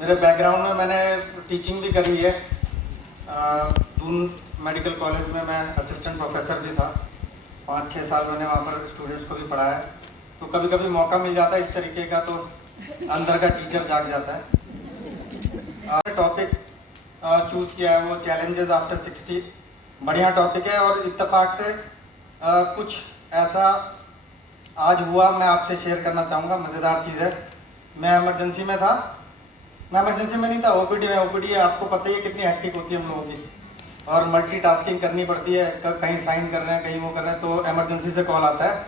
मेरे बैकग्राउंड में मैंने टीचिंग भी करी है। दून मेडिकल कॉलेज में मैं असिस्टेंट प्रोफेसर भी था। 5-6 साल मैंने वहाँ पर स्टूडेंट्स को भी पढ़ाया। तो कभी कभी मौका मिल जाता है इस तरीके का, तो अंदर का टीचर जाग जाता है। टॉपिक चूज़ किया है वो चैलेंजेस आफ्टर 60। बढ़िया टॉपिक है और इत्तेफाक से कुछ ऐसा आज हुआ मैं आपसे शेयर करना चाहूँगा। मज़ेदार चीज़ है। मैं इमरजेंसी में था। मैं इमरजेंसी में नहीं था, ओपीडी में। ओपीडी आपको पता ही है कितनी हेक्टिक होती है हम लोगों की, और मल्टीटास्किंग करनी पड़ती है। कहीं साइन कर रहे हैं, कहीं वो कर रहे हैं, तो इमरजेंसी से कॉल आता है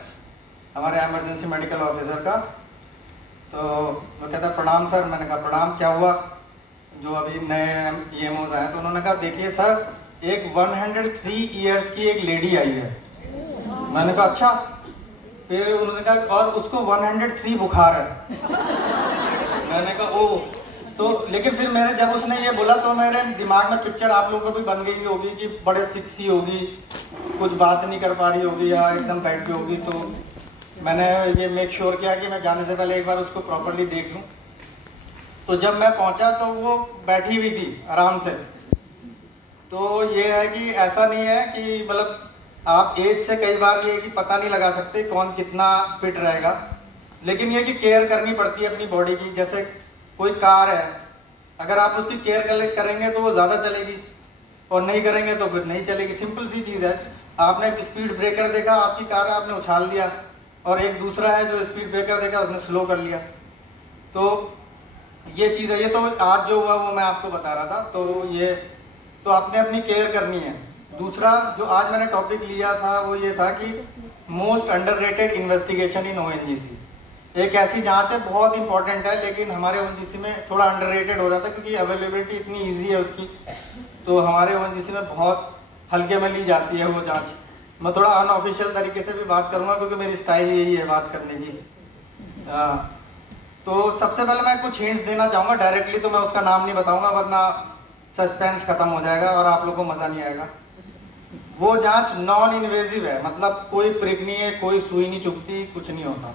हमारे इमरजेंसी मेडिकल ऑफिसर का। तो वो कहता है प्रणाम सर। मैंने कहा प्रणाम, क्या हुआ? जो अभी नए EMOs आए, तो उन्होंने कहा देखिए सर, एक 103 ईयर्स की एक लेडी आई है। मैंने कहा अच्छा। फिर उन्होंने कहा और उसको 103 बुखार है। मैंने कहा ओ। तो लेकिन फिर मैंने जब उसने ये बोला तो मेरे दिमाग में पिक्चर आप लोगों को भी बन गई होगी कि बड़े सिक सी होगी, कुछ बात नहीं कर पा रही होगी या एकदम बैठ गई होगी। तो मैंने ये मेक श्योर किया कि मैं जाने से पहले एक बार उसको प्रॉपरली देख लूँ। तो जब मैं पहुंचा तो वो बैठी हुई थी आराम से। तो ये है कि ऐसा नहीं है कि मतलब आप एज से कई बार ये कि पता नहीं लगा सकते कौन कितना फिट रहेगा, लेकिन ये कि केयर करनी पड़ती है अपनी बॉडी की। जैसे कोई कार है, अगर आप उसकी केयर करेंगे तो वो ज़्यादा चलेगी, और नहीं करेंगे तो फिर नहीं चलेगी। सिंपल सी चीज़ है। आपने एक स्पीड ब्रेकर देखा, आपकी कार है, आपने उछाल दिया, और एक दूसरा है जो स्पीड ब्रेकर देखा उसने स्लो कर लिया। तो ये चीज़ है। ये तो आज जो हुआ वो मैं आपको बता रहा था। तो ये तो आपने अपनी केयर करनी है। दूसरा जो आज मैंने टॉपिक लिया था वो ये था कि most underrated investigation in ONGC। एक ऐसी जांच है, बहुत इंपॉर्टेंट है, लेकिन हमारे ONGC में थोड़ा अंडररेटेड हो जाता है क्योंकि अवेलेबिलिटी इतनी ईजी है उसकी। तो हमारे ONGC में बहुत हल्के में ली जाती है वो जांच। मैं थोड़ा अनऑफिशियल तरीके से भी बात करूंगा क्योंकि मेरी स्टाइल यही है बात करने की। तो सबसे पहले मैं कुछ हिंट्स देना चाहूँगा। डायरेक्टली तो मैं उसका नाम नहीं बताऊंगा, वरना सस्पेंस खत्म हो जाएगा और आप लोगों को मज़ा नहीं आएगा। वो जांच नॉन इन्वेजिव है, मतलब कोई प्रिक नहीं है, कोई सुई नहीं चुभती, कुछ नहीं होता।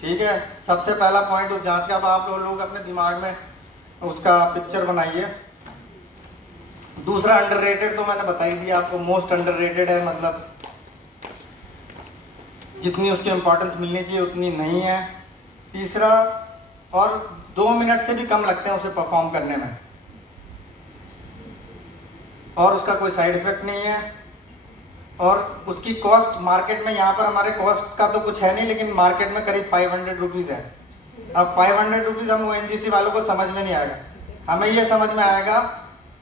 ठीक है, सबसे पहला पॉइंट उस जांच का। अब आप लोग अपने दिमाग में उसका पिक्चर बनाइए। दूसरा अंडररेटेड तो मैंने बता ही दिया आपको। मोस्ट अंडररेटेड है, मतलब जितनी उसकी इंपॉर्टेंस मिलनी चाहिए उतनी नहीं है। तीसरा, और 2 मिनट से भी कम लगते हैं उसे परफॉर्म करने में, और उसका कोई साइड इफेक्ट नहीं है। और उसकी कॉस्ट मार्केट में, यहाँ पर हमारे कॉस्ट का तो कुछ है नहीं, लेकिन मार्केट में करीब 500 रुपीज़ है। अब 500 रुपीज़ हम ONGC वालों को समझ में नहीं आएगा। हमें ये समझ में आएगा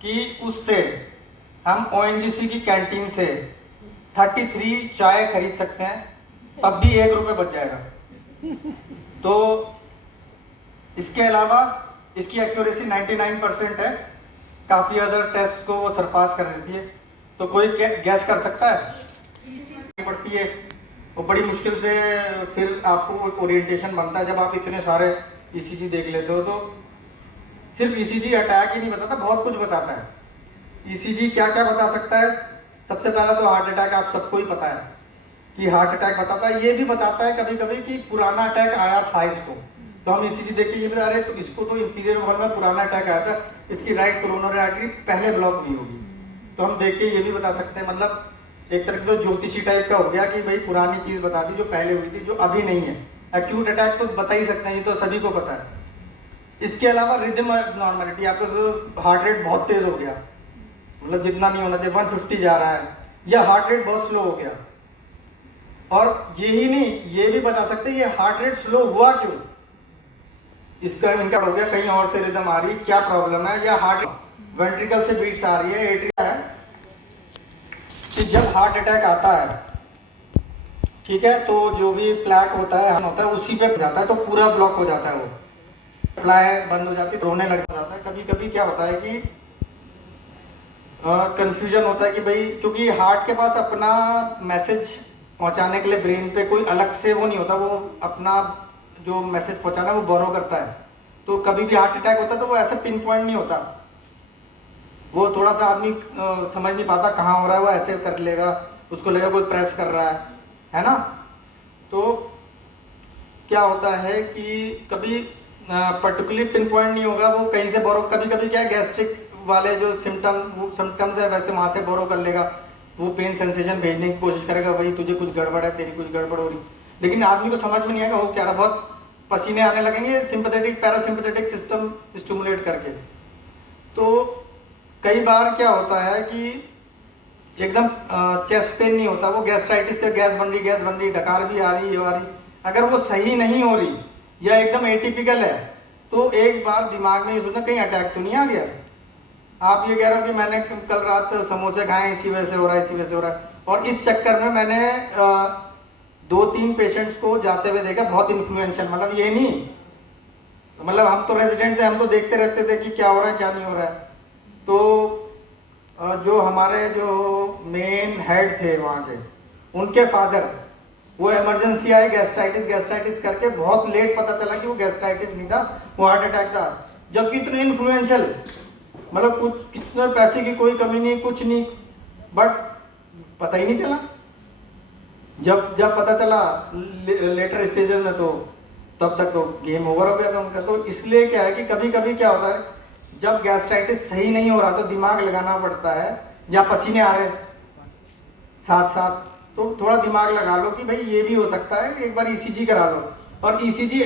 कि उससे हम ONGC की कैंटीन से 33 चाय खरीद सकते हैं, तब भी 1 रुपये बच जाएगा। तो इसके अलावा इसकी एक्यूरेसी 99% है। काफ़ी अदर टेस्ट को वो सरपास कर देती है। तो कोई गैस कर सकता है पड़ती है वो बड़ी मुश्किल से। फिर आपको एक ओरिएंटेशन बनता है जब आप इतने सारे ECG देख लेते हो। तो सिर्फ ECG अटैक ही नहीं बताता, बहुत कुछ बताता है। ECG क्या क्या बता सकता है? सबसे पहला तो हार्ट अटैक आप सबको ही पता है कि हार्ट अटैक बताता है। ये भी बताता है कभी कभी कि पुराना अटैक आया था इसको। तो हम ECG देख के ये बता रहे तो इसको तो इंफीरियर वॉल में पुराना अटैक आया था, इसकी राइट कोरोनरी आर्टरी पहले ब्लॉक हुई होगी। तो हम देख के ये भी बता सकते हैं। मतलब एक तरह तो ज्योतिषी टाइप का हो गया कि भाई पुरानी चीज़ बता दी जो पहले हुई थी, जो अभी नहीं है। एक्यूट अटैक तो बता ही सकते हैं, ये तो सभी को पता है। इसके अलावा रिदम नॉर्मलिटी, आपका तो हार्ट रेट बहुत तेज हो गया, मतलब जितना नहीं होना चाहिए 150 जा रहा है, या हार्ट रेट बहुत स्लो हो गया। और यही नहीं, ये भी बता सकते हैं ये हार्ट रेट स्लो हुआ क्यों। इसका इनका हो गया कहीं और से रिदम आ रही, क्या प्रॉब्लम है, या हार्ट वेंट्रिकल से बीट्स आ रही है, एट्रिया है। कि जब हार्ट अटैक आता है, ठीक है, तो जो भी प्लैक होता है उसी पे जाता है, तो पूरा ब्लॉक हो जाता है, वो सप्लाई बंद हो जाती है, रोने लग जाता है। कभी कभी क्या होता है कि कंफ्यूजन होता है कि भाई क्योंकि हार्ट के पास अपना मैसेज पहुंचाने के लिए ब्रेन पे कोई अलग से वो नहीं होता, वो अपना जो मैसेज पहुंचाना है वो बोरो करता है। तो कभी भी हार्ट अटैक होता है तो वो ऐसे पिन पॉइंट नहीं होता, वो थोड़ा सा आदमी समझ नहीं पाता कहाँ हो रहा है, वो ऐसे कर लेगा, उसको लगेगा कोई प्रेस कर रहा है ना। तो क्या होता है कि कभी पर्टिकुलरली पिन पॉइंट नहीं होगा, वो कहीं से बोरो, कभी कभी क्या गैस्ट्रिक वाले जो सिम्टम्स है वैसे वहाँ से बोरो कर लेगा, वो पेन सेंसेशन भेजने की कोशिश करेगा, भाई तुझे कुछ गड़बड़ है, तेरी कुछ गड़बड़ हो रही, लेकिन आदमी को समझ में नहीं आएगा वो क्या रहा, बहुत पसीने आने लगेंगे सिंपैथेटिक पैरासिम्पैथेटिक सिस्टम स्टिमुलेट करके। तो कई बार क्या होता है कि एकदम चेस्ट पेन नहीं होता, वो गैस्ट्राइटिस का गैस बन रही, डकार भी आ रही, ये आ रही, अगर वो सही नहीं हो रही या एकदम एटिपिकल है तो एक बार दिमाग में ये सोचना कहीं अटैक तो नहीं आ गया। आप ये कह रहे हो कि मैंने कल रात समोसे खाए इसी वजह से हो रहा है, इसी वजह से हो रहा है, और इस चक्कर में मैंने 2-3 पेशेंट्स को जाते हुए देखा, बहुत इन्फ्लुएंशियल, मतलब ये नहीं, मतलब हम तो रेजिडेंट थे, हम तो देखते रहते थे कि क्या हो रहा है क्या नहीं हो रहा है। तो जो हमारे जो मेन हेड थे वहाँ के, उनके फादर वो इमरजेंसी आए गैस्ट्राइटिस करके, बहुत लेट पता चला कि वो गैस्ट्राइटिस नहीं था, वो हार्ट अटैक था, जबकि इतने इन्फ्लुएंशियल, मतलब कुछ कितने पैसे की कोई कमी नहीं, कुछ नहीं, बट पता ही नहीं चला। जब पता चला लेटर स्टेजेस में, तो तब तक तो गेम ओवर हो गया था उनका। तो इसलिए क्या है कि कभी कभी क्या होता है, जब गैस्ट्राइटिस सही नहीं हो रहा तो दिमाग लगाना पड़ता है, या पसीने आ रहे साथ साथ, तो थोड़ा दिमाग लगा लो कि भाई ये भी हो सकता है, एक बार ईसीजी करा लो। और ईसीजी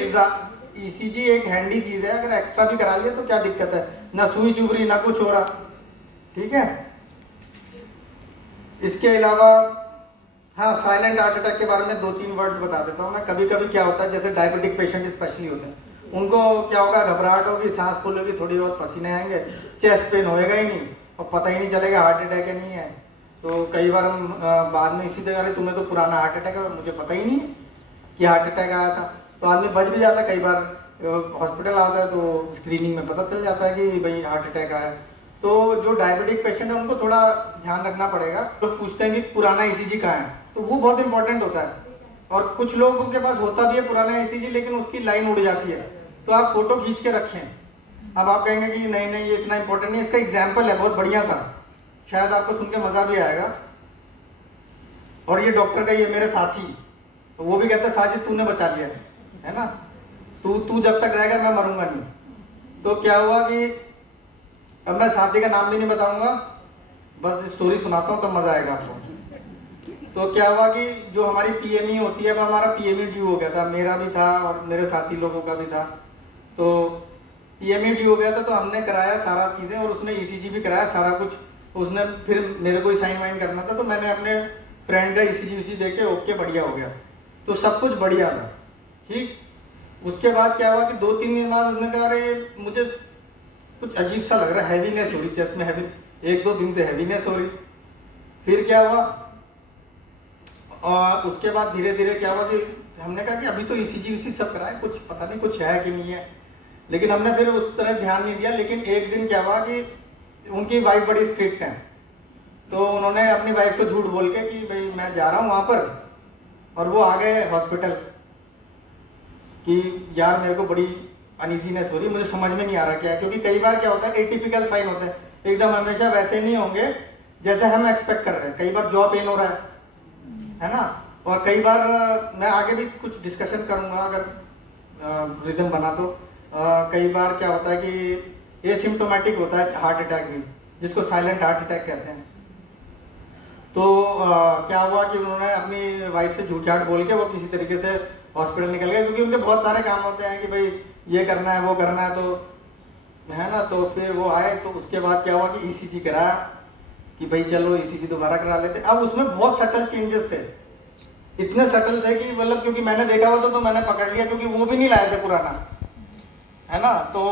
एक हैंडी चीज है, अगर एक्स्ट्रा भी करा लिया तो क्या दिक्कत है, ना सुई चुभ रही ना कुछ हो रहा, ठीक है। इसके अलावा हाँ, साइलेंट हार्ट अटैक के बारे में 2-3 वर्ड्स बता देता हूँ मैं। कभी कभी क्या होता है, जैसे डायबिटिक पेशेंट स्पेशली होते हैं, उनको क्या होगा, घबराहट होगी, सांस फूलेगी, थोड़ी बहुत पसीने आएंगे, चेस्ट पेन होएगा ही नहीं, और पता ही नहीं चलेगा हार्ट अटैक है नहीं है। तो कई बार हम बाद में इसी तरह, तुम्हें तो पुराना हार्ट अटैक है, मुझे पता ही नहीं है कि हार्ट अटैक आया था। तो आदमी बच भी जाता है, कई बार हॉस्पिटल आता है तो स्क्रीनिंग में पता चल जाता है कि भाई हार्ट अटैक आया। तो जो डायबिटिक पेशेंट है उनको थोड़ा ध्यान रखना पड़ेगा। तो पूछते हैं कि पुराना ईसीजी कहाँ है, तो वो बहुत इंपॉर्टेंट होता है। और कुछ लोगों के पास होता भी है पुराना ईसीजी, लेकिन उसकी लाइन उड़ जाती है, तो आप फोटो खींच के रखें। अब आप कहेंगे कि नहीं नहीं ये इतना इंपॉर्टेंट नहीं, इसका एग्जाम्पल है बहुत बढ़िया सा, शायद आपको सुन के मजा भी आएगा। और ये डॉक्टर का, ये मेरे साथी, तो वो भी कहता है साजिद तूने बचा लिया है ना, तू जब तक रहेगा मैं मरूंगा नहीं। तो क्या हुआ कि, अब मैं साथी का नाम भी नहीं बताऊंगा, बस स्टोरी सुनाता हूँ तो मजा आएगा आपको। तो क्या हुआ कि जो हमारी पीएमई होती है, वो हमारा पीएमई ड्यू हो गया था, मेरा भी था और मेरे साथी लोगों का भी था। तो पीएमई ड्यू हो गया था, तो हमने कराया सारा चीज़ें, और उसने ईसीजी भी कराया सारा कुछ। उसने फिर मेरे को ही साइन वाइन करना था, तो मैंने अपने फ्रेंड का ईसीजी दे के ओके बढ़िया हो गया, तो सब कुछ बढ़िया था, ठीक। उसके बाद क्या हुआ कि 2-3 दिन बाद उसने कहा, अरे मुझे कुछ अजीब सा लग रहा है, हैवीनेस हो रही चेस्ट में, 1-2 दिन से हैवीनेस हो रही। फिर क्या हुआ, और उसके बाद धीरे धीरे क्या हुआ कि हमने कहा कि अभी तो ईसीजी सब कराए, कुछ पता नहीं कुछ है कि नहीं है, लेकिन हमने फिर उस तरह ध्यान नहीं दिया। लेकिन एक दिन क्या हुआ कि उनकी वाइफ बड़ी स्ट्रिक्ट है, तो उन्होंने अपनी वाइफ को झूठ बोल के कि भाई मैं जा रहा हूँ वहाँ पर, और वो आ गए हॉस्पिटल कि यार मेरे को बड़ी अनइजीनेस हो रही, मुझे समझ में नहीं आ रहा क्या है, क्योंकि कई बार क्या होता है एटिपिकल साइन होते हैं, एकदम हमेशा वैसे नहीं होंगे जैसे हम एक्सपेक्ट कर रहे हैं। कई बार जॉ पेन हो रहा है ना, और कई बार मैं आगे भी कुछ डिस्कशन करूंगा अगर रिदम बना तो। कई बार क्या होता है कि एसिम्प्टोमेटिक होता है हार्ट अटैक भी, जिसको साइलेंट हार्ट अटैक कहते हैं। तो क्या हुआ कि उन्होंने अपनी वाइफ से झूठ झाट बोल के वो किसी तरीके से हॉस्पिटल निकल गए, क्योंकि उनके बहुत सारे काम होते हैं कि भाई ये करना है वो करना है, तो है ना। तो फिर वो आए, तो उसके बाद क्या हुआ कि ईसीजी कराया कि भाई चलो ईसीजी दोबारा करा लेते। अब उसमें बहुत सटल चेंजेस थे, इतने सटल थे कि मतलब, क्योंकि मैंने देखा हुआ था तो मैंने पकड़ लिया, क्योंकि वो भी नहीं लाए थे पुराना, है ना। तो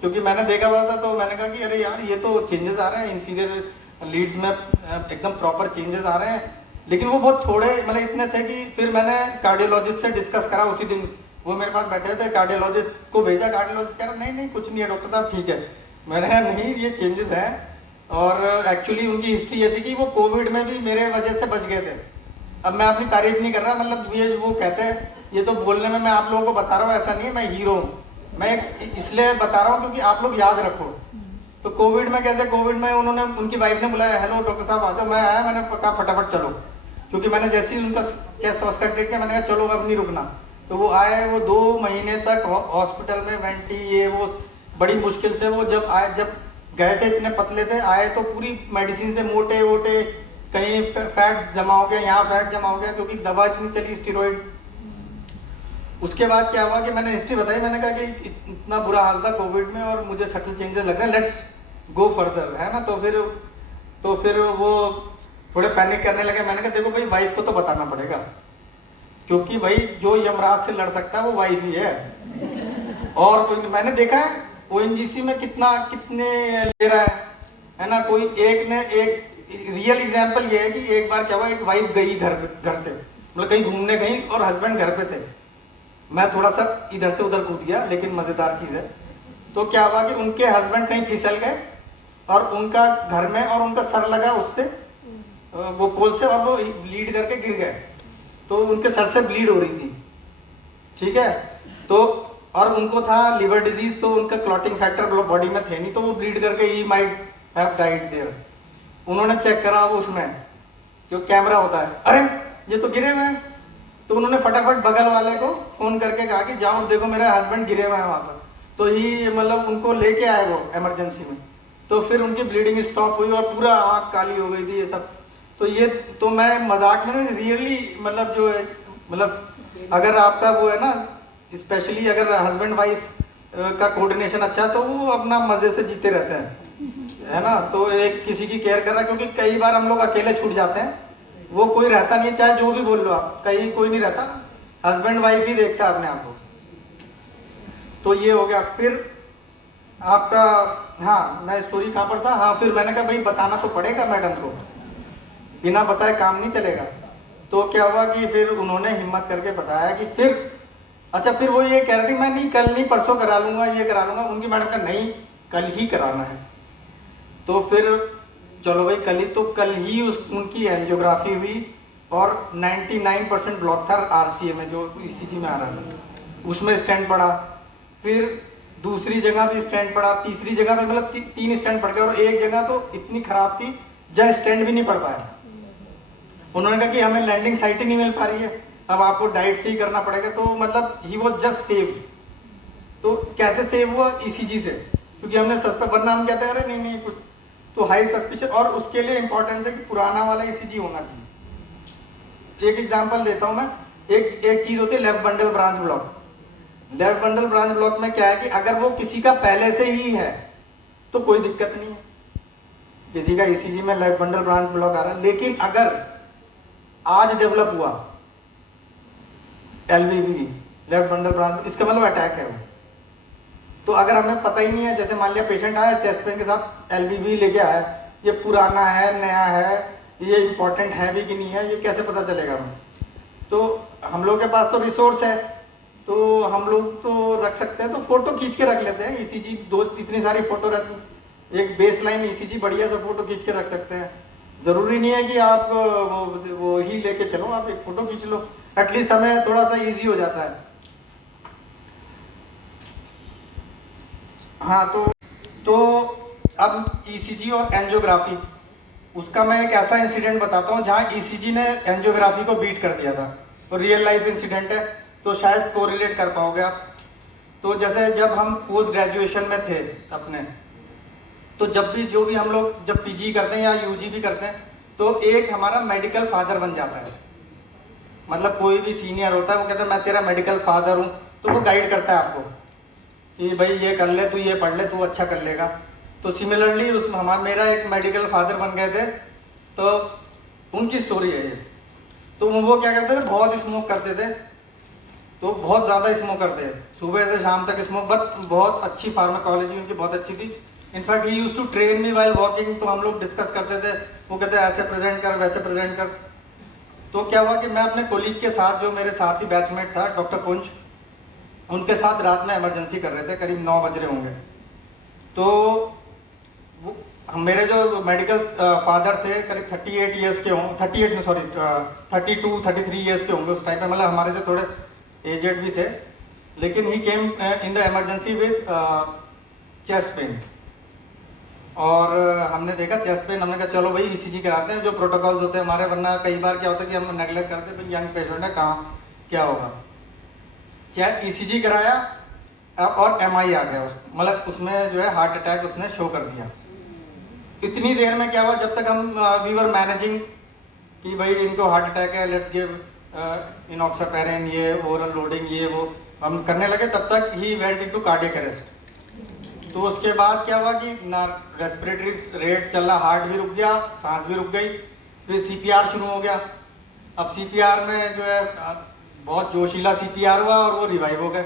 क्योंकि मैंने देखा हुआ था तो मैंने कहा कि अरे यार ये तो चेंजेस आ रहे हैं, इंफीरियर लीड्स में एकदम प्रॉपर चेंजेस आ रहे हैं, लेकिन वो बहुत थोड़े, मतलब इतने थे कि फिर मैंने कार्डियोलॉजिस्ट से डिस्कस करा उसी दिन। वो मेरे पास बैठे थे, कार्डियोलॉजिस्ट को भेजा, कार्डियोलॉजिस्ट कह रहा नहीं नहीं कुछ नहीं है डॉक्टर साहब ठीक है। मैंने कहा नहीं ये चेंजेस हैं, और एक्चुअली उनकी हिस्ट्री ये थी कि वो कोविड में भी मेरे वजह से बच गए थे। अब मैं अपनी तारीफ नहीं कर रहा, मतलब ये वो कहते हैं, ये तो बोलने में मैं आप लोगों को बता रहा हूँ, ऐसा नहीं है मैं हीरो हूँ, मैं इसलिए बता रहा हूँ क्योंकि आप लोग याद रखो। तो कोविड में कैसे, कोविड में उन्होंने, उनकी वाइफ ने बुलाया, हेलो डॉक्टर साहब आ जाओ। मैं आया, मैंने कहा फटाफट चलो, क्योंकि मैंने जैसे ही उनका चेस्ट ऑस्कल्टेट किया मैंने कहा चलो अब नहीं रुकना। तो वो आए, वो 2 महीने तक हॉस्पिटल में वेंटी ये वो बड़ी मुश्किल से वो जब आए, जब गए थे इतने पतले थे, आए तो पूरी मेडिसिन से मोटे वोटे, कहीं फैट जमा हो गया, यहाँ फैट जमा हो गया क्योंकि दवा इतनी चली स्टीरॉइड। उसके बाद क्या हुआ कि मैंने हिस्ट्री बताई, मैंने कहा कि इतना बुरा हाल था कोविड में और मुझे सटल चेंजेस लग रहे हैं, लेट्स गो फर्दर, है ना। तो फिर वो थोड़े पैनिक करने लगे। मैंने कहा देखो भाई, वाइफ को तो बताना पड़ेगा, क्योंकि भाई जो यमराज से लड़ सकता है वो वाइफ ही है, और कोई नहीं। मैंने देखा है ओएनजीसी में कितने ले रहा है ना। कोई एक रियल एग्जांपल ये है कि एक बार क्या हुआ, एक वाइफ गई घर से, मतलब कहीं घूमने गई और हस्बैंड घर पे थे। मैं थोड़ा सा इधर से उधर कूद गया, लेकिन मजेदार चीज है। तो क्या हुआ कि उनके हस्बैंड कहीं फिसल गए और उनका घर में, और उनका सर लगा उससे, वो पोल से, और वो ब्लीड करके गिर गए। तो उनके सर से ब्लीड हो रही थी, ठीक है। तो और उनको था लिवर डिजीज, तो उनका क्लॉटिंग फैक्टर बॉडी में थे नहीं, तो वो ब्लीड करके ही माइट हैव डाइड देयर। उन्होंने चेक करा वो उसमें जो कैमरा होता है, अरे ये तो गिरे हुए हैं। तो उन्होंने फटाफट बगल वाले को फोन करके कहा कि जाओ देखो मेरे हस्बैंड गिरे हुए हैं वहां पर। तो ही मतलब उनको लेके आए वो इमरजेंसी में। तो फिर उनकी ब्लीडिंग स्टॉप हुई और पूरा आँख काली हो गई थी, ये सब। तो ये तो मैं मजाक में, रियली मतलब जो है, मतलब अगर आपका वो है ना, स्पेशली अगर हस्बैंड वाइफ का कोऑर्डिनेशन अच्छा है तो वो अपना मजे से जीते रहते हैं, है ना। तो एक किसी की केयर कर रहा है, क्योंकि कई बार हम लोग अकेले छूट जाते हैं, वो कोई रहता नहीं, चाहे जो भी बोल लो आप, कहीं कोई नहीं रहता, हस्बैंड वाइफ ही देखता है अपने आप को। तो ये हो गया। फिर आपका, हाँ मैं स्टोरी कहाँ पर था, हाँ फिर मैंने कहा भाई बताना तो पड़ेगा मैडम को, बिना बताए काम नहीं चलेगा। तो क्या हुआ कि फिर उन्होंने हिम्मत करके बताया कि फिर अच्छा, फिर वो ये कह रहे थे मैं नहीं, कल नहीं परसों करा लूंगा, ये करा लूंगा। उनकी मैडम का नहीं, कल ही कराना है। तो फिर चलो भाई कल ही, तो कल ही उनकी एंजियोग्राफी हुई और 99% ब्लॉक था आरसीए में, जो ईसीजी में आ रहा था, उसमें स्टेंट पड़ा। फिर दूसरी जगह भी स्टेंट पड़ा, तीसरी जगह में मतलब 3 स्टेंट पड़ गए, और एक जगह तो इतनी खराब थी जहाँ स्टेंट भी नहीं पड़ पाया। उन्होंने कहा कि हमें लैंडिंग साइट ही नहीं मिल पा रही है, अब आपको डाइट से ही करना पड़ेगा। तो मतलब ही वॉज जस्ट सेव। तो कैसे सेव हुआ? ईसीजी से, क्योंकि हमने सस्पेक्ट, वरना हम कहते हैं अरे नहीं कुछ, तो हाई सस्पिशन। और उसके लिए इंपॉर्टेंट है कि पुराना वाला ईसीजी होना चाहिए। एक एग्जांपल देता हूं मैं, एक चीज होती है left bundle branch block. Left bundle branch block में क्या है कि अगर वो किसी का पहले से ही है तो कोई दिक्कत नहीं है, किसी का ईसीजी में लेफ्ट बंडल ब्रांच ब्लॉक आ रहा है। लेकिन अगर आज डेवलप हुआ एलवीबी, लेफ्ट बंडल ब्रांच, इसका मतलब अटैक है वो। तो अगर हमें पता ही नहीं है, जैसे मान लिया पेशेंट आया चेस्ट पेन के साथ, एलवीबी लेके आया, ये पुराना है नया है, ये इंपॉर्टेंट है भी कि नहीं है, ये कैसे पता चलेगा हमें? तो हम लोग के पास तो रिसोर्स है, तो हम लोग तो रख सकते हैं, तो फोटो खींच के रख लेते हैं। ईसीजी दो इतनी सारी फोटो रहती है, एक बेस लाइन ईसीजी बढ़िया से फोटो खींच के रख सकते हैं। जरूरी नहीं है कि आप वो ही लेके चलो, आप एक फोटो खींच लो, एटलीस्ट हमें थोड़ा सा इजी हो जाता है। हाँ तो अब ईसीजी और एंजियोग्राफी, उसका मैं एक ऐसा इंसिडेंट बताता हूँ जहाँ ईसीजी ने एंजियोग्राफी को बीट कर दिया था, और रियल लाइफ इंसिडेंट है, तो शायद कोरिलेट कर पाओगे आप। तो जैसे जब हम पोस्ट ग्रेजुएशन में थे अपने, तो जब भी हम लोग जब पीजी करते हैं या यूजी भी करते हैं, तो एक हमारा मेडिकल फादर बन जाता है। मतलब कोई भी सीनियर होता है, वो कहता है मैं तेरा मेडिकल फादर हूँ, तो वो गाइड करता है आपको कि भाई ये कर ले, तू ये पढ़ ले, तू अच्छा कर लेगा। तो सिमिलरली उसमें मेरा एक मेडिकल फादर बन गए थे, तो उनकी स्टोरी है ये। तो वो क्या करते थे, बहुत स्मोक करते थे, तो बहुत ज़्यादा स्मोक करते थे, सुबह से शाम तक स्मोक, बट बहुत अच्छी फार्माकोलॉजी उनकी बहुत अच्छी थी। In fact he used to train me while walking, तो हम लोग डिस्कस करते थे, वो कहते ऐसे प्रेजेंट कर, वैसे प्रेजेंट कर। तो क्या हुआ कि मैं अपने कोलीग के साथ, जो मेरे साथ ही बैचमेट था डॉक्टर पुंज, उनके साथ रात में इमरजेंसी कर रहे थे, करीब 9 बज रहे होंगे। तो मेरे जो मेडिकल फादर थे करीब 38 ईयर्स के होंगे, 38 में सॉरी 32 33 ईयर्स के होंगे उस टाइम पे, मतलब हमारे से थोड़े एजेड भी थे। लेकिन he came in the emergency with chest pain, और हमने देखा चेस्ट पेन, हमने कहा चलो भाई ईसीजी कराते हैं, जो प्रोटोकॉल्स होते हैं हमारे, वरना कई बार क्या होता है कि हम नेगलेक्ट करते हैं, भाई यंग पेशेंट है, कहाँ क्या होगा। क्या ईसीजी कराया और एमआई आ गया, मतलब उसमें जो है हार्ट अटैक उसने शो कर दिया। इतनी देर में क्या हुआ, जब तक हम वी वर मैनेजिंग कि भाई इनको हार्ट अटैक है, लेट्स गिव इनॉक्सापेरिन, ये ओरल लोडिंग, ये वो हम करने लगे, तब तक he went into cardiac arrest. तो उसके बाद क्या हुआ कि ना रेस्पिरेटरी रेट चल रहा, हार्ट भी रुक गया, सांस भी रुक गई, फिर सीपीआर शुरू हो गया। अब सीपीआर में जो है बहुत जोशीला सीपीआर हुआ और वो रिवाइव हो गए,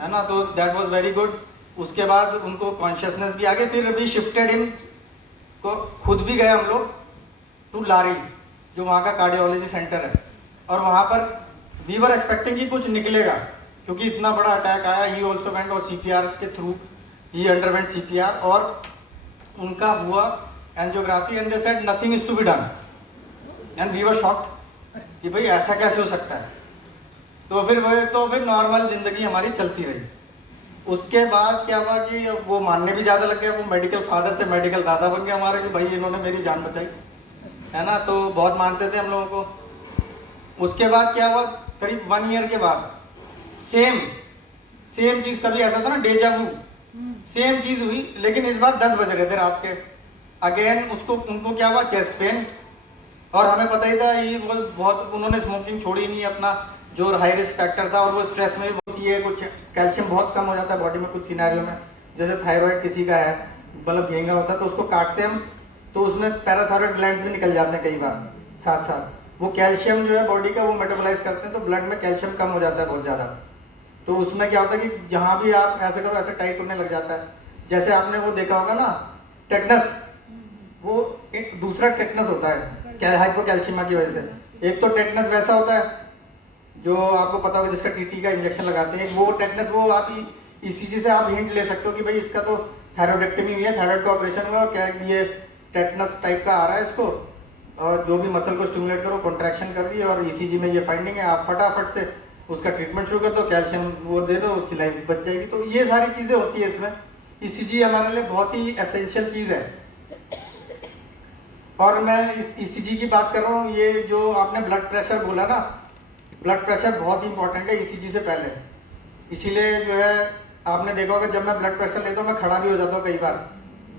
है ना, तो दैट वाज वेरी गुड। उसके बाद उनको कॉन्शियसनेस भी आ गई, फिर भी शिफ्टेड इन को खुद भी गए हम लोग टू लारी, जो वहाँ का कार्डियोलॉजी सेंटर है, और वहाँ पर वी वर एक्सपेक्टिंग कि कुछ निकलेगा, क्योंकि इतना बड़ा अटैक आया। ही ऑल्सो वेंट और सीपीआर के थ्रू ही अंडरवेंट सीपीआर, और उनका हुआ angiography and they said nothing is to be done, and we were shocked कि भाई ऐसा कैसे हो सकता है। तो फिर नॉर्मल जिंदगी हमारी चलती रही। उसके बाद क्या हुआ कि वो मानने भी ज़्यादा लग गया, वो मेडिकल फादर से मेडिकल दादा बन गए हमारे, कि भाई इन्होंने मेरी जान बचाई, है ना, तो बहुत मानते थे हम लोगों को। उसके बाद क्या हुआ, करीब 1 ईयर के बाद सेम चीज़, कभी ऐसा था ना डेजा वू, सेम चीज़ हुई, लेकिन इस बार 10 बज रहे थे रात के। अगेन उनको क्या हुआ, चेस्ट पेन, और हमें पता ही था ये वो बहुत, उन्होंने स्मोकिंग छोड़ी नहीं, अपना जो हाई रिस्क फैक्टर था, और वो स्ट्रेस में भी होती है, कुछ कैल्शियम बहुत कम हो जाता है बॉडी में कुछ सिनेरियो में, जैसे थायराइड किसी का है, मतलब घेंगा होता है, तो उसको काटते हम तो उसमें पैराथायराइड ग्लैंड्स भी निकल जाते हैं कई बार साथ साथ। वो कैल्शियम जो है बॉडी का वो मेटाबोलाइज करते हैं, तो ब्लड में कैल्शियम कम हो जाता है बहुत ज़्यादा। तो उसमें क्या होता है कि जहाँ भी आप ऐसे करो ऐसे टाइट होने लग जाता है। जैसे आपने वो देखा होगा ना टेटनस, वो एक दूसरा टेटनस होता है हाइपोकैल्शियमा की वजह से। एक तो टेटनस वैसा होता है जो आपको पता होगा, जिसका टीटी का इंजेक्शन लगाते हैं, वो टेटनस, वो आप ईसीजी से आप हिंट ले सकते हो कि भाई इसका तो थायरॉइडेक्टमी हुई है, थायराइड का ऑपरेशन हुआ, क्या ये टेटनस टाइप का आ रहा है इसको, और जो भी मसल को स्टिमुलेट करो, कॉन्ट्रैक्शन कर रही है, और ईसीजी में ये फाइंडिंग है, आप फटाफट से उसका ट्रीटमेंट शुरू कर दो, कैल्शियम वो दे दो, उसकी लाइफ बच जाएगी। तो ये सारी चीज़ें होती है इसमें। ईसीजी हमारे लिए बहुत ही एसेंशियल चीज़ है। और मैं इस ईसीजी की बात कर रहा हूँ, ये जो आपने ब्लड प्रेशर बोला ना, ब्लड प्रेशर बहुत इंपॉर्टेंट है ईसीजी से पहले। इसीलिए जो है आपने देखा होगा, जब मैं ब्लड प्रेशर लेता हूँ मैं खड़ा भी हो जाता हूँ कई बार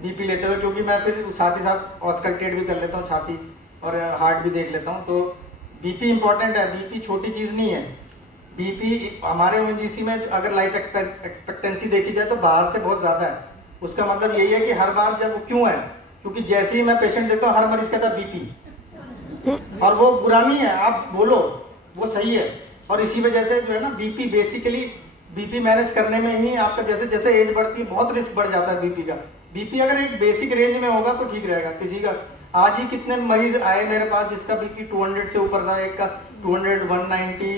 बीपी लेते हुए, क्योंकि मैं फिर साथ ही साथ ऑस्कल्टेट भी कर लेता हूँ छाती, और हार्ट भी देख लेता हूँ। तो बीपी इंपॉर्टेंट है, बीपी छोटी चीज़ नहीं है। बीपी हमारे ओएनजीसी में अगर लाइफ एक्सपेक्टेंसी देखी जाए तो बाहर से बहुत ज़्यादा है। उसका मतलब यही है कि हर बार जब, क्यों है, क्योंकि जैसे ही मैं पेशेंट देता हूँ हर मरीज कहता है बीपी, और वो बुरा नहीं है, आप बोलो वो सही है। और इसी वजह से जो है ना बीपी, बेसिकली बीपी मैनेज करने में ही आपका जैसे जैसे एज बढ़ती है बहुत रिस्क बढ़ जाता है बीपी का। बीपी अगर एक बेसिक रेंज में होगा तो ठीक रहेगा। किसी का आज ही कितने मरीज आए मेरे पास जिसका बीपी 200 से ऊपर था, एक का 200, 190,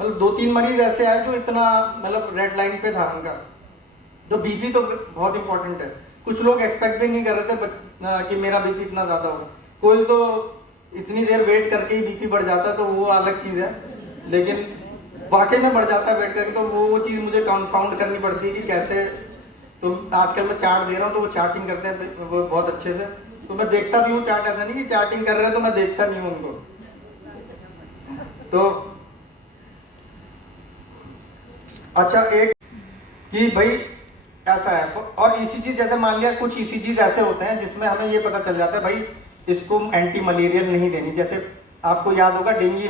मतलब 2-3 मरीज ऐसे आए जो इतना मतलब रेड लाइन पे था उनका। तो बीपी तो बहुत इंपॉर्टेंट है। कुछ लोग एक्सपेक्ट भी नहीं कर रहे थे कि मेरा बीपी इतना ज़्यादा होगा, कोई तो इतनी देर वेट करके ही बीपी बढ़ जाता है, तो वो अलग चीज़ है, लेकिन वाकई में बढ़ जाता है वेट करके। तो वो चीज़ मुझे कंफाउंड करनी पड़ती है कि कैसे। तो आजकल मैं चार्ट दे रहा हूँ तो वो चार्टिंग करते हैं वो बहुत अच्छे से, तो मैं देखता भी हूँ चार्ट, ऐसा नहीं कि चार्टिंग कर रहे हैं तो मैं देखता नहीं हूँ उनको। तो अच्छा, एक कि भाई ऐसा है। और ईसीजी जैसे मान लिया, कुछ ईसीजीज ऐसे होते हैं जिसमें हमें ये पता चल जाता है भाई इसको एंटी मलेरियल नहीं देनी। जैसे आपको याद होगा डेंगी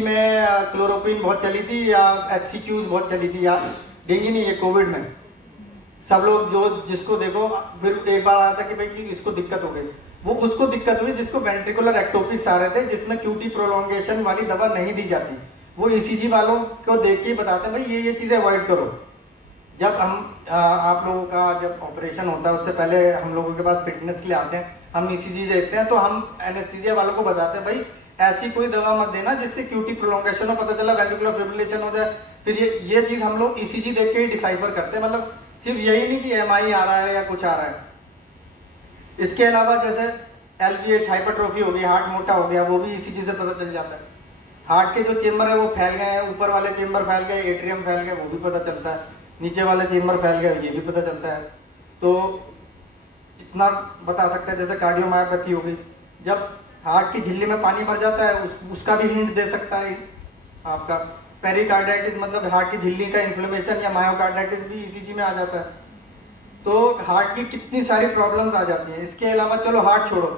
में क्लोरोक्विन बहुत चली थी, या HCQs बहुत चली थी, या डेंगी नहीं, ये कोविड में सब लोग जो जिसको देखो, फिर एक बार आया था कि भाई कि इसको दिक्कत हो गई। वो उसको दिक्कत हुई जिसको वेंट्रिकुलर एक्टोपिक्स आ रहे थे, जिसमें क्यूटी प्रोलॉन्गेशन वाली दवा नहीं दी जाती। वो ईसीजी वालों को देख के ही बताते हैं भाई ये चीज़ें अवॉइड करो। जब हम आप लोगों का जब ऑपरेशन होता है उससे पहले हम लोगों के पास फिटनेस के लिए आते हैं, हम ईसीजी देखते हैं, तो हम एनेस्थीसिया वालों को बताते हैं भाई ऐसी कोई दवा मत देना जिससे क्यूटी प्रोलॉन्गेशन हो, पता चला वेंट्रिकुलर फिब्रिलेशन हो जाए। फिर ये चीज़ हम लोग ईसीजी देख के ही डिसाइफर करते हैं। मतलब सिर्फ यही नहीं कि एमआई आ रहा है या कुछ आ रहा है। इसके अलावा जैसे LVH हाइपरट्रोफी हो गई, हार्ट मोटा हो गया, वो भी ईसीजी से पता चल जाता है। हार्ट के जो चेम्बर है वो फैल गए हैं, ऊपर वाले चेम्बर फैल गए, एट्रियम फैल गए, वो भी पता चलता है, नीचे वाले चेम्बर फैल गए, ये भी पता चलता है। तो इतना बता सकते हैं। जैसे कार्डियोमायोपैथी हो गई, जब हार्ट की झिल्ली में पानी भर जाता है उसका भी हिंट दे सकता है आपका। पेरिकार्डाइटिस मतलब हार्ट की झिल्ली का इन्फ्लेमेशन या मायोकार्डाइटिस भी ईसीजी में आ जाता है। तो हार्ट की कितनी सारी प्रॉब्लम्स आ जाती हैं। इसके अलावा चलो हार्ट छोड़ो,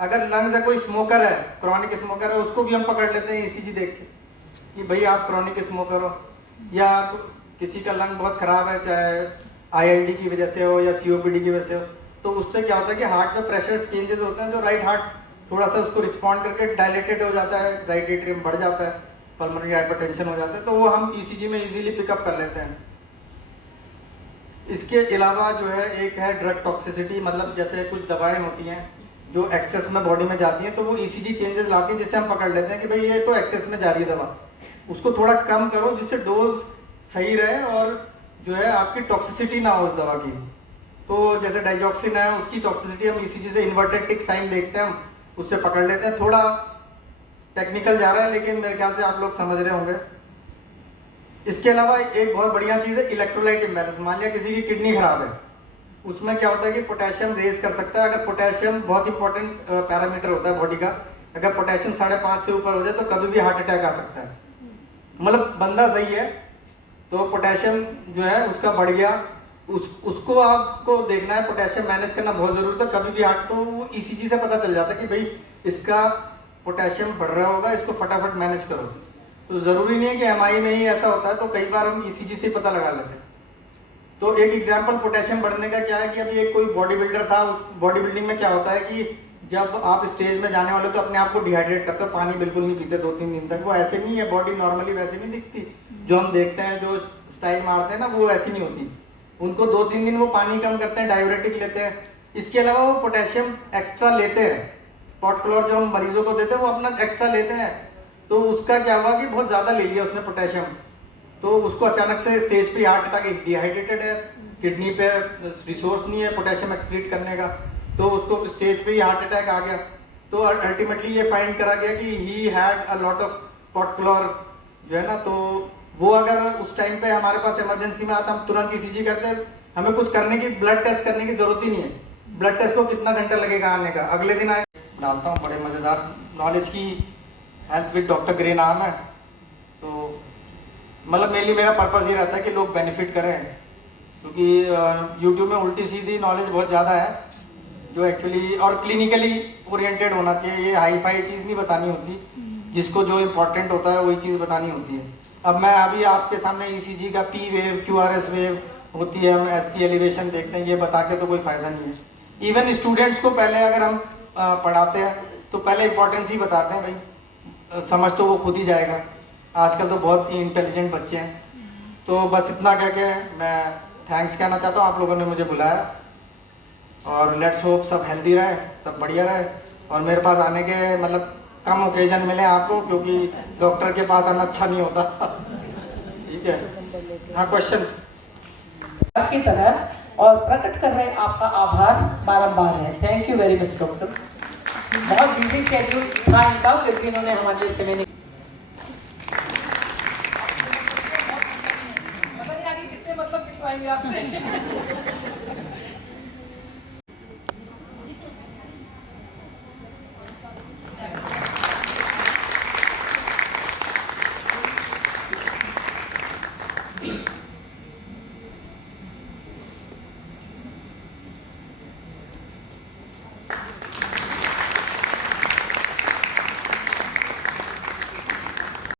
अगर लंग्स है, कोई स्मोकर है, क्रॉनिक स्मोकर है, उसको भी हम पकड़ लेते हैं ईसीजी देख के कि भाई आप क्रॉनिक स्मोकर हो, या किसी का लंग बहुत खराब है, चाहे आईएलडी की वजह से हो या सीओपीडी की वजह से हो, तो उससे क्या होता है कि हार्ट में प्रेशर चेंजेस होते हैं, जो राइट हार्ट थोड़ा सा उसको रिस्पॉन्ड करके डायलेटेड हो जाता है, राइट एट्रियम बढ़ जाता है, पल्मोनरी हाइपरटेंशन हो जाता है, तो वो हम ईसीजी में इजीली पिकअप कर लेते हैं। इसके अलावा जो है एक है ड्रग टॉक्सिसिटी, मतलब जैसे कुछ दवाएं होती हैं जो एक्सेस में बॉडी में जाती हैं, तो वो ईसीजी चेंजेस लाती हैं, जिससे हम पकड़ लेते हैं कि भाई ये तो एक्सेस में जा रही है दवा, उसको थोड़ा कम करो जिससे डोज सही रहे और जो है आपकी टॉक्सिसिटी ना हो उस दवा की। तो जैसे डाइजॉक्सिन है, उसकी टॉक्सिसिटी हम ईसीजी से इन्वर्टेड टिक साइन देखते हैं, हम उससे पकड़ लेते हैं। थोड़ा टेक्निकल जा रहा है लेकिन मेरे ख्याल से आप लोग समझ रहे होंगे। इसके अलावा एक बहुत बढ़िया चीज़ है इलेक्ट्रोलाइट इम्बैलेंस। मान लिया किसी की किडनी खराब है, उसमें क्या होता है कि पोटेशियम रेज कर सकता है। अगर पोटेशियम बहुत इंपॉर्टेंट पैरामीटर होता है बॉडी का, अगर पोटेशियम 5.5 से ऊपर हो जाए तो कभी भी हार्ट अटैक आ सकता है। मतलब बंदा सही है तो पोटेशियम जो है उसका बढ़ गया, उसको आपको देखना है, पोटेशियम मैनेज करना बहुत जरूरी है। कभी भी हार्ट, तो वो ईसीजी से पता चल जाता है कि भाई इसका पोटेशियम बढ़ रहा होगा, इसको फटाफट मैनेज करो। तो ज़रूरी नहीं है कि एमआई में ही ऐसा होता है, तो कई बार हम ईसीजी से पता लगा लेते हैं। तो एक एग्जांपल पोटेशियम बढ़ने का क्या है कि अभी एक कोई बॉडी बिल्डर था, उस बॉडी बिल्डिंग में क्या होता है कि जब आप स्टेज में जाने वाले तो अपने आप को डिहाइड्रेट करते हो, पानी बिल्कुल नहीं पीते 2-3 दिन तक। वो ऐसे नहीं है, बॉडी नॉर्मली वैसे नहीं दिखती जो हम देखते हैं, जो स्टाइल मारते हैं ना, वो ऐसी नहीं होती। उनको 2-3 दिन वो पानी कम करते हैं, डाययूरेटिक लेते हैं। इसके अलावा वो पोटेशियम एक्स्ट्रा लेते हैं, पॉट क्लोर जो हम मरीजों को देते हैं वो अपना एक्स्ट्रा लेते हैं। तो उसका क्या हुआ कि बहुत ज़्यादा ले लिया उसने पोटेशियम, तो उसको अचानक से स्टेज पे हार्ट अटैक, डिहाइड्रेटेड है, किडनी पे रिसोर्स नहीं है पोटेशियम एक्सक्रीट करने का, तो उसको स्टेज पे ही हार्ट अटैक आ गया। तो अल्टीमेटली ये फाइंड करा गया कि he had a lot of pot chlor जो है ना, तो वो अगर उस टाइम पे हमारे पास इमरजेंसी में आता, हम तुरंत ईसीजी करते, हमें कुछ करने की, ब्लड टेस्ट करने की जरूरत ही नहीं है। ब्लड टेस्ट को कितना घंटा लगेगा आने का, अगले दिन आए। डालता हूँ बड़े मज़ेदार नॉलेज की, हेल्थ विद डॉक्टर ग्रे नाम है। तो मतलब मेनली मेरा पर्पज़ ये रहता है कि लोग बेनिफिट करें, क्योंकि यूट्यूब में उल्टी सीधी नॉलेज बहुत ज़्यादा है जो एक्चुअली, और क्लिनिकली ओरिएंटेड होना चाहिए। ये हाई फाई चीज़ नहीं बतानी होती, जिसको जो इम्पोर्टेंट होता है वही चीज़ बतानी होती है। अब मैं अभी आपके सामने ईसीजी का पी वेव, क्यूआरएस वेव होती है, हम एसटी एलिवेशन देखते हैं, ये बता के तो कोई फ़ायदा नहीं है। इवन स्टूडेंट्स को पहले अगर हम पढ़ाते हैं तो पहले इंपॉर्टेंस ही बताते हैं, भाई समझ तो वो खुद ही जाएगा। आजकल तो बहुत ही इंटेलिजेंट बच्चे हैं। तो बस इतना कह के मैं थैंक्स कहना चाहता हूँ, आप लोगों ने मुझे बुलाया, और लेट्स होप सब हेल्दी रहे, सब बढ़िया रहे, और मेरे पास आने के मतलब कम ओकेजन मिले आपको, क्योंकि डॉक्टर के पास आना अच्छा नहीं होता। ठीक है, हाँ क्वेश्चंस की तरह और प्रकट कर रहे आपका आभार बारंबार है। Thank you very much doctor. बहुत बिजी शेड्यूल था इनका, लेकिन इन्होंने हमारे लिए सेमिनार कितने मतलब आपसे